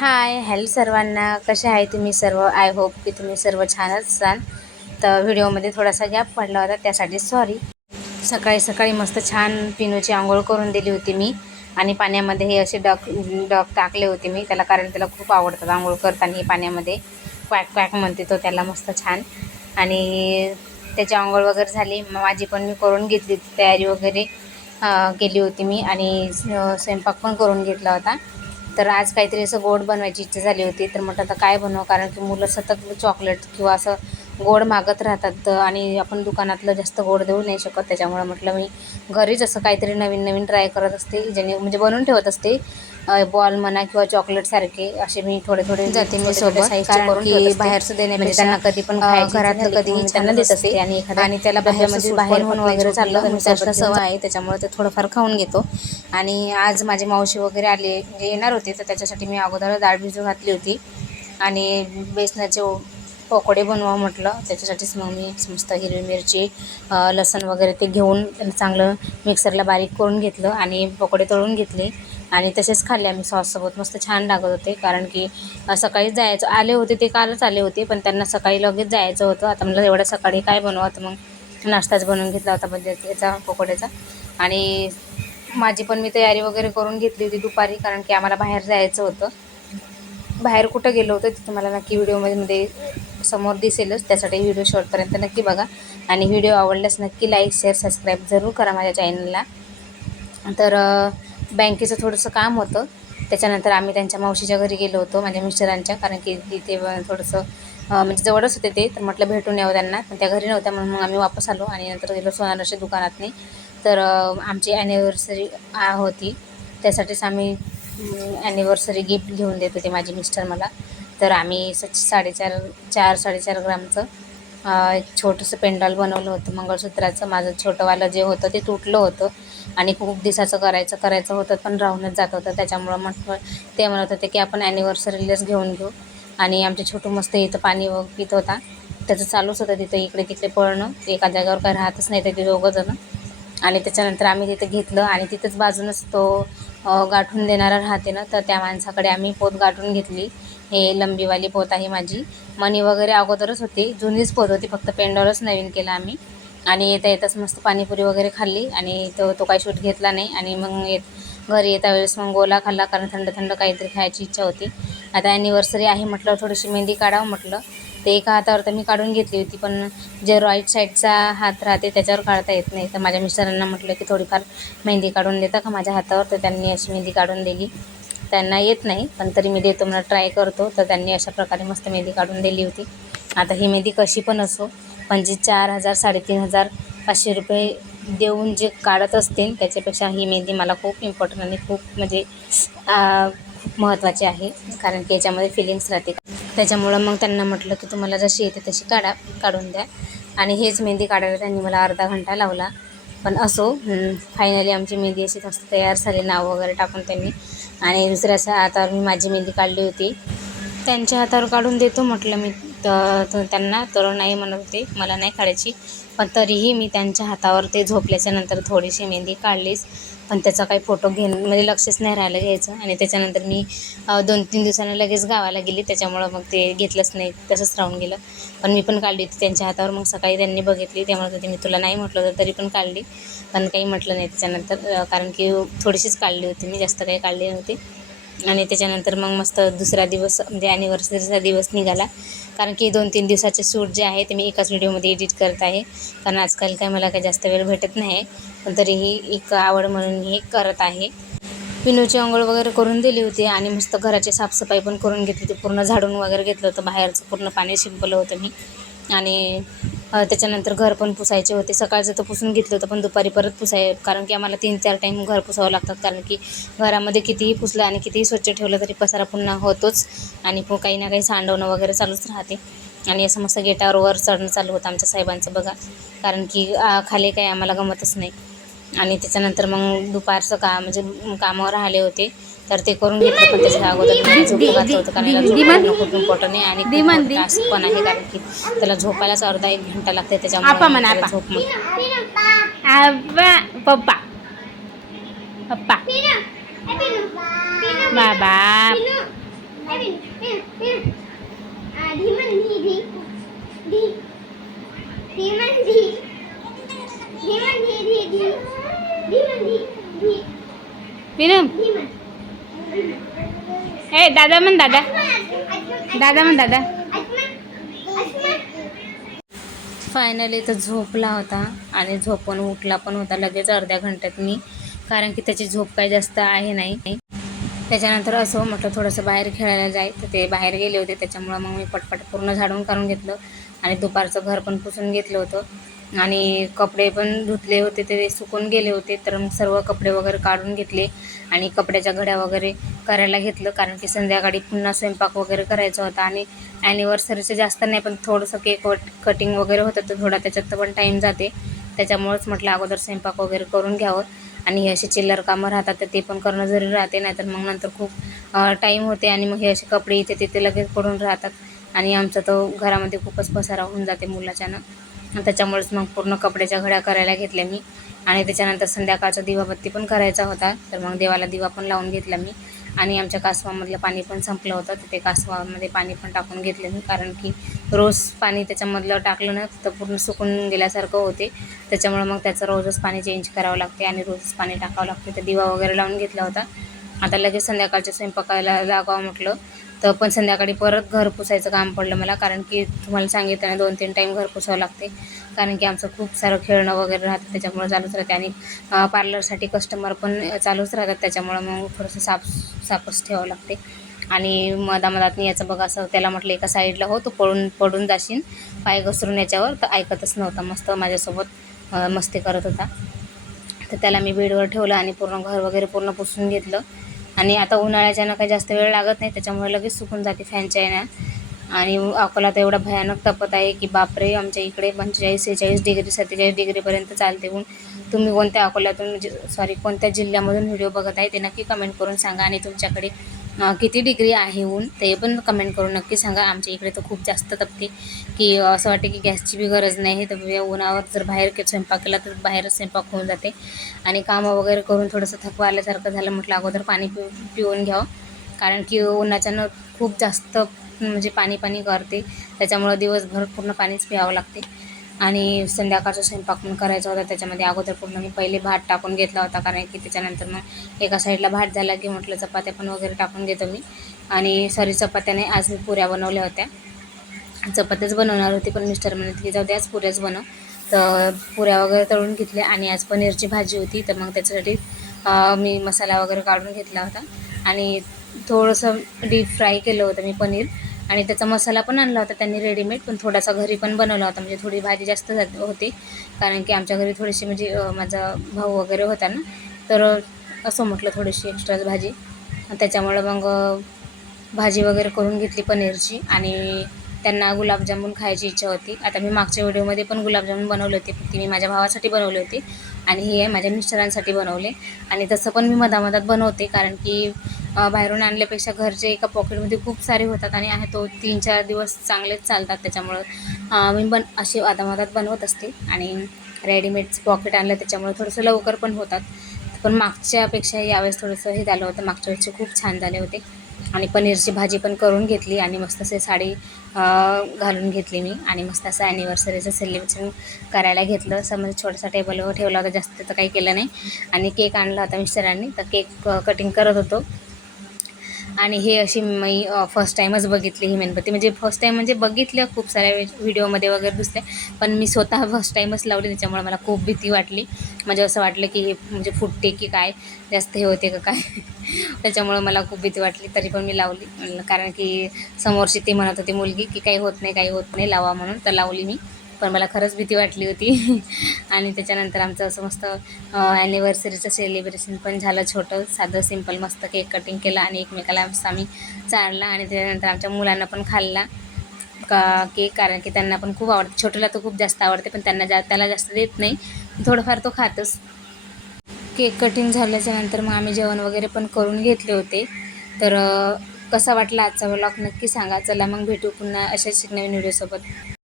Hi hello सर्वांना, कसे आहे तुम्ही सर्व? आय होप की तुम्ही सर्व छानच असाल. तर व्हिडिओमध्ये थोडासा गॅप पडला होता, त्यासाठी सॉरी. सकाळी सकाळी मस्त छान पिनूची आंघोळ करून दिली होती मी. आणि पाण्यामध्ये हे असे डक डक टाकले होते मी त्याला, कारण त्याला खूप आवडतात आंघोळ करताना हे पाण्यामध्ये. क्वॅक क्वॅक म्हणते तो त्याला मस्त छान. आणि त्याची आंघोळ वगैरे झाली, माझी पण मी करून घेतली तयारी वगैरे केली होती मी. आणि स्वयंपाक पण करून घेतला होता. तर आज काहीतरी असं गोड बनवायची इच्छा झाली होती, तर म्हटलं आता काय बनवू, कारण की मुलं सतत चॉकलेट किंवा असं गोड मागत राहतात आणि आपण दुकानातलं जास्त गोड देऊ नाही शकत. त्याच्यामुळे म्हटलं मी घरीच असं काहीतरी नवीन नवीन ट्राय करत असते, ज्याने म्हणजे बनवून ठेवत असते. बॉल म्हणा किंवा चॉकलेटसारखे असे मी थोडे थोडे जाते मी सोबत, कारण की बाहेरचं देण्यापेक्षा त्यांना कधी पण घरातलं कधीही त्यांना देत असते. आणि त्याला बाहेरमध्ये बाहेर पण वगैरे चाललं तर मी त्याला सवय आहे, त्याच्यामुळे ते थोडंफार खाऊन घेतो. आणि आज माझी मावशी वगैरे आले म्हणजे येणार होते, तर त्याच्यासाठी मी अगोदर डाळ भिजू घातली होती. आणि बेसनाचे पकोडे बनवा म्हटलं, त्याच्यासाठीच मग मी मस्त हिरवी मिरची लसूण वगैरे ते घेऊन त्याला चांगलं मिक्सरला बारीक करून घेतलं आणि पकोडे तळून घेतले. आणि तसेच खाल्ले आम्ही सॉससोबत, मस्त छान लागत होते. कारण की सकाळीच जायचं आले होते, ते कालच आले होते, पण त्यांना सकाळी लगेच जायचं होतं. आता म्हणलं एवढ्या सकाळी काय बनवा, तर मग नाश्ताच बनवून घेतला होता बटाट्याचा पकोड्याचा. आणि माझी पण मी तयारी वगैरे करून घेतली होती दुपारी, कारण की आम्हाला बाहेर जायचं होतं. बाहेर कुठं गेलो होतं ते तुम्हाला नक्की व्हिडिओमध्ये समोर दिसेलच, त्यासाठी व्हिडिओ शेवटपर्यंत नक्की बघा. आणि व्हिडिओ आवडल्यास नक्की लाईक शेअर सबस्क्राईब जरूर करा माझ्या चॅनलला. तर बँकेचं थोडंसं काम होतं, त्याच्यानंतर आम्ही त्यांच्या मावशीच्या घरी गेलो होतो माझ्या मिस्टरांच्या, कारण की तिथे थोडंसं म्हणजे जवळच होते ते, तर म्हटलं भेटून यावं त्यांना, पण त्या घरी नव्हत्या म्हणून मग आम्ही वापस आलो. आणि नंतर गेलो सोनाराच्या दुकानातनी. तर आमची ॲनिव्हर्सरी होती, त्यासाठीच आम्ही ॲनिव्हर्सरी गिफ्ट घेऊन देत होते माझे मिस्टर मला. तर आम्ही 4.5 ग्रामचं एक छोटंसं पेंडॉल बनवलं होतं मंगळसूत्राचं. माझं छोटंवालं जे होतं ते तुटलं होतं आणि खूप दिवसाचं करायचं होतं, पण राहूनच जात होतं. त्याच्यामुळं म्हटलं ते म्हणत होते की आपण ॲनिव्हर्सरीलाच घेऊन घेऊ. आणि आमचे छोटू मस्त इथं पाणी पित होता, त्याचं चालूच होतं तिथं इकडे तिकडे पळणं, एका जागेवर काही राहतच नाही ते दोघंजणं. आणि त्याच्यानंतर आम्ही तिथं घेतलं आणि तिथंच बाजूनच तो गाठून देणारा राहते ना, तर त्या माणसाकडे आम्ही पोत गाठून घेतली. हे लंबीवाली पोत आहे माझी. मणी वगैरे अगोदरच होती, जुनीच पोत होती, फक्त पेंडॉलच नवीन केला आम्ही. आणि येता येताच मस्त पाणीपुरी वगैरे खाल्ली आणि तो काही शूट घेतला नाही. आणि मग घरी येता वेळेस मग गोला खाल्ला, कारण थंड थंड काहीतरी खायची इच्छा होती. आता ॲनिव्हर्सरी आहे म्हटलं थोडीशी मेहंदी काढावं म्हटलं. ते एका हातावर तर मी काढून घेतली होती, पण जे राईट साईडचा हात राहते त्याच्यावर काढता येत नाही. तर माझ्या मिस्टरांना म्हटलं की थोडीफार मेहंदी काढून देता का माझ्या हातावर, तर त्यांनी अशी मेहंदी काढून दिली. त्यांना येत नाही, पण तरी मी देतो म्हणा, ट्राय करतो. तर त्यांनी अशा प्रकारे मस्त मेहंदी काढून दिली होती. आता ही मेहंदी कशी पण असो, पण जे 4,000 3,500 500 रुपये देऊन जे काढत असतील, त्याच्यापेक्षा ही मेहंदी मला खूप इम्पॉर्टंट आणि खूप म्हणजे खूप महत्त्वाची आहे, कारण की याच्यामध्ये फिलिंग्स राहते. त्याच्यामुळं मग त्यांना म्हटलं की तुम्हाला जशी येते तशी काढून द्या. आणि हेच मेहंदी काढायला त्यांनी मला अर्धा घंटा लावला. पण असो, फायनली आमची मेहंदी अशी मस्त तयार झाली, नाव वगैरे टाकून त्यांनी. आणि दुसऱ्याच्या हातावर मी माझी मेहंदी काढली होती. त्यांच्या हातावर काढून देतो म्हटलं मी तर त्यांना, तर नाही म्हणत होते मला नाही काढायची. पण तरीही मी त्यांच्या हातावर ते झोपल्याच्यानंतर थोडीशी मेहंदी काढलीच. पण त्याचा काही फोटो म्हणजे लक्षच नाही राहिलं घ्यायचं. आणि त्याच्यानंतर मी 2-3 दिवसांनी लगेच गावाला गेली, त्याच्यामुळं मग ते घेतलंच नाही, तसंच राहून गेलं. पण मी पण काढली होती त्यांच्या हातावर. मग सकाळी त्यांनी बघितली, ते म्हणत होते मी तुला नाही म्हटलं होतं तरी पण काढली. पण काही म्हटलं नाही त्याच्यानंतर, कारण की थोडीशीच काढली होती मी, जास्त काही काढली नव्हती. आणि त्याच्यानंतर मग मस्त दुसरा दिवस म्हणजे ॲनिव्हर्सरीचा दिवस निघाला, कारण की 2-3 दिवसाचे शूट जे आहे ते मी एकाच व्हिडिओमध्ये एडिट करत आहे, कारण आजकाल काय मला काही जास्त वेळ भेटत नाही. पण तरीही एक आवड म्हणून मी हे करत आहे. पिनूची अंघोळ वगैरे करून दिली होती आणि मस्त घराची साफसफाई पण करून घेतली होती, पूर्ण झाडून वगैरे घेतलं होतं, बाहेरचं पूर्ण पाणी शिंपलं होतं मी. आणि त्याच्यानंतर घर पण पुसायचे होते. सकाळचं तर पुसून घेतलं होतं, पण दुपारी परत कारण की आम्हाला 3-4 टाईम घर पुसावं लागतात, कारण की घरामध्ये कितीही पुसलं आणि कितीही स्वच्छ ठेवलं तरी पसारा पुन्हा होतोच. आणि काही ना काही सांडवणं वगैरे चालूच राहते. आणि असं मस्त गेटावर वर चढणं चालू होतं आमच्या साहेबांचं बघा, कारण की खाली काही आम्हाला गमतच नाही. आणि त्याच्यानंतर मग दुपारचं म्हणजे कामावर राहिले होते, तर ते करून घेतलं. पण त्याच्या अगोदर मी झोपू घातलं होतं, कारण याला झोप घेणं खूप इम्पॉर्टंट आहे आणि खूप मोठं टास्क पण आहे, कारण की त्याला झोपायलाच अर्धा 1 घंटा लागते. त्याच्यामुळे त्याला झोप पप्पा पप्पा बाबा ए दादा म्हण, दादा दादा म्हण, दादा. फायनली तो झोपला होता आणि झोपून उठला पण होता लगेच अर्ध्या घंट्यात मी, कारण की त्याची झोप काही जास्त आहे नाही. त्याच्यानंतर असं म्हटलं थोडंसं बाहेर खेळायला जाय, तर ते बाहेर गेले होते. त्याच्यामुळं मग मी पटपट पूर्ण झाडून काढून घेतलं आणि दुपारचं घर पण पुसून घेतलं होतं आणि कपडे पण धुतले होते, ते सुकून गेले होते. तर मग सर्व कपडे वगैरे काढून घेतले आणि कपड्याच्या घड्या वगैरे करायला घेतलं, कारण की संध्याकाळी पुन्हा स्वयंपाक वगैरे करायचा होता आणि ॲनिव्हर्सरीचं जास्त नाही पण थोडंसं केक कटिंग वगैरे होतं, तर थोडा त्याच्यात पण टाईम जाते. त्याच्यामुळंच म्हटलं अगोदर स्वयंपाक वगैरे करून घ्यावं आणि हे असे चिल्लर कामं राहतात तर ते पण करणं जरुरी राहते, नाहीतर मग नंतर खूप टाईम होते आणि मग हे असे कपडे इथे तिथे लगेच पडून राहतात आणि आमचा तो घरामध्ये खूपच पसारा होऊन जाते मुलाच्यानं. त्याच्यामुळेच मग पूर्ण कपड्याच्या घड्या करायला घेतल्या मी आणि त्याच्यानंतर संध्याकाळचा दिवाबत्ती पण करायचा होता, तर मग देवाला दिवा पण लावून घेतला मी आणि आमच्या कासवामधलं पाणी पण संपलं होतं, तर ते कासवामध्ये पाणी पण टाकून घेतलं मी, कारण की रोज पाणी त्याच्यामधलं टाकलं ना तर पूर्ण सुकून गेल्यासारखं होते. त्याच्यामुळं मग त्याचं रोजच पाणी चेंज करावं लागते आणि रोजच पाणी टाकावं लागते. तर दिवा वगैरे लावून घेतला होता. आता लगेच संध्याकाळच्या स्वयंपाकाला लागावं म्हटलं, तर पण संध्याकाळी परत घर पुसायचं काम पडलं मला, कारण की तुम्हाला सांगितलं ना 2-3 टाईम घर पुसावं लागते, कारण की आमचं खूप सारं खेळणं वगैरे राहतं, त्याच्यामुळं चालूच राहते आणि पार्लरसाठी कस्टमर पण चालूच राहतात, त्याच्यामुळं मग थोडंसं साफच ठेवावं लागते. आणि मधामधात याचं बघा असं त्याला म्हटलं एका साईडला हो तू पडून जाशील पाय घसरून याच्यावर, तर ऐकतच नव्हता, मस्त माझ्यासोबत मस्ती करत होता. तर त्याला मी बेडवर ठेवलं आणि पूर्ण घर वगैरे पूर्ण पुसून घेतलं आणि आता उन्हाळ्याच्यानं काही जास्त वेळ लागत नाही, त्याच्यामुळे लगेच सुकून जाते फॅनच्या यानं. आणि अकोला तर एवढा भयानक तपत आहे की बापरे, आमच्या इकडे 45-46 डिग्री 47 डिग्रीपर्यंत चालते ऊन. तुम्ही कोणत्या अकोल्यातून म्हणजे कोणत्या जिल्ह्यामधून व्हिडिओ बघत आहे ते नक्की कमेंट करून सांगा आणि तुमच्याकडे किती डिग्री आहे ऊन ते पण कमेंट करून नक्की सांगा. आमच्या इकडे तर खूप जास्त तपते की असं वाटते की गॅसची बी गरज नाही, तर या उन्हावर जर बाहेर स्वयंपाक केला तर बाहेरच स्वयंपाक होऊन जाते आणि कामं वगैरे करून थोडंसं थकवा आल्यासारखं झालं. म्हटलं अगोदर पाणी पिऊन घ्यावं, कारण की उन्हाच्यानं खूप जास्त म्हणजे पाणी करते, त्याच्यामुळं दिवसभर पूर्ण पाणीच प्यावं लागते. आणि संध्याकाळचा स्वयंपाक पण करायचा होता, त्याच्यामध्ये अगोदर पूर्ण मी पहिले भात टाकून घेतला होता, कारण की त्याच्यानंतर मग एका साईडला भात झाला की म्हटलं चपात्या पण वगैरे टाकून घेतो मी. आणि चपात्याने आज मी पुऱ्या बनवल्या होत्या, चपात्याच बनवणार होती पण मिस्टर म्हणत की जाऊ दे आज पुऱ्याच बनव, तर पुऱ्या वगैरे तळून घेतल्या. आणि आज पनीरची भाजी होती, तर मग त्याच्यासाठी मी मसाला वगैरे काढून घेतला होता आणि थोडंसं डीप फ्राय केलं होतं मी पनीर आणि त्याचा मसाला पण आणला होता त्यांनी रेडीमेड, पण थोडासा घरी पण बनवला होता, म्हणजे थोडी भाजी जास्त होती, कारण की आमच्या घरी थोडीशी म्हणजे माझा भाऊ वगैरे होता ना, तर असं म्हटलं थोडीशी एक्स्ट्राच भाजी, त्याच्यामुळं मग भाजी वगैरे करून घेतली पनीरची. आणि त्यांना गुलाबजामुन खायची इच्छा होती. आता मी मागच्या व्हिडिओमध्ये पण गुलाबजामुन बनवले होते, ती मी माझ्या भावासाठी बनवली होती आणि हे माझ्या मिस्टरांसाठी बनवले. आणि तसं पण मी मधामधात बनवते, कारण की बाहेरून आणल्यापेक्षा घरचे एका पॉकेटमध्ये खूप सारे होतात आणि आहे तो 3-4 दिवस चांगलेच चालतात, त्याच्यामुळं मी असे मधामधात बनवत असते. आणि रेडीमेडचं पॉकेट आणलं त्याच्यामुळे थोडंसं लवकर पण होतात, पण मागच्यापेक्षा यावेळेस थोडंसं हे झालं होतं, मागच्या वेळेसचे खूप छान झाले होते. आणि पनीरची भाजी पण करून घेतली आणि मस्त असे साडी घालून घेतली मी आणि मस्त असं ॲनिव्हर्सरीचं सेलिब्रेशन करायला घेतलं. असं म्हणजे छोटासा टेबलवर ठेवला होता, जास्त तर काही केलं नाही. आणि केक आणला होता मिस्टरांनी, तर केक कटिंग करत होतो. आणि हे अशी मी फर्स्ट टाईमच बघितली ही मेणबत्ती, म्हणजे फर्स्ट टाईम म्हणजे बघितलं खूप साऱ्या व्हिडिओमध्ये वगैरे दुसऱ्या, पण मी स्वतः फर्स्ट टाईमच लावली, त्याच्यामुळे मला खूप भीती वाटली. म्हणजे असं वाटलं की हे म्हणजे फुटते की काय, जास्त हे होते का काय त्याच्यामुळं मला खूप भीती वाटली, तरी पण मी लावली, कारण की समोरची ती म्हणत होती मुलगी की काही होत नाही लावा म्हणून, तर लावली मी, पण मला खरंच भीती वाटली होती आणि त्याच्यानंतर आमचं असं मस्त ॲनिव्हर्सरीचं सेलिब्रेशन पण झालं, छोटं साधं सिंपल मस्त केक कटिंग केलं आणि एकमेकाला आम्ही चारला. आणि त्याच्यानंतर आमच्या मुलांना पण खाल्ला केक, कारण की त्यांना पण खूप आवडते. छोटूला तर खूप जास्त आवडते, पण त्याला जास्त देत नाही, थोडंफार तो खातोच. केक कटिंग झाल्याच्यानंतर मग आम्ही जेवण वगैरे पण करून घेतले होते. तर कसा वाटला आजचा व्लॉग नक्की सांगा. चला मग भेटू पुन्हा अशाच नवीन व्हिडिओसोबत.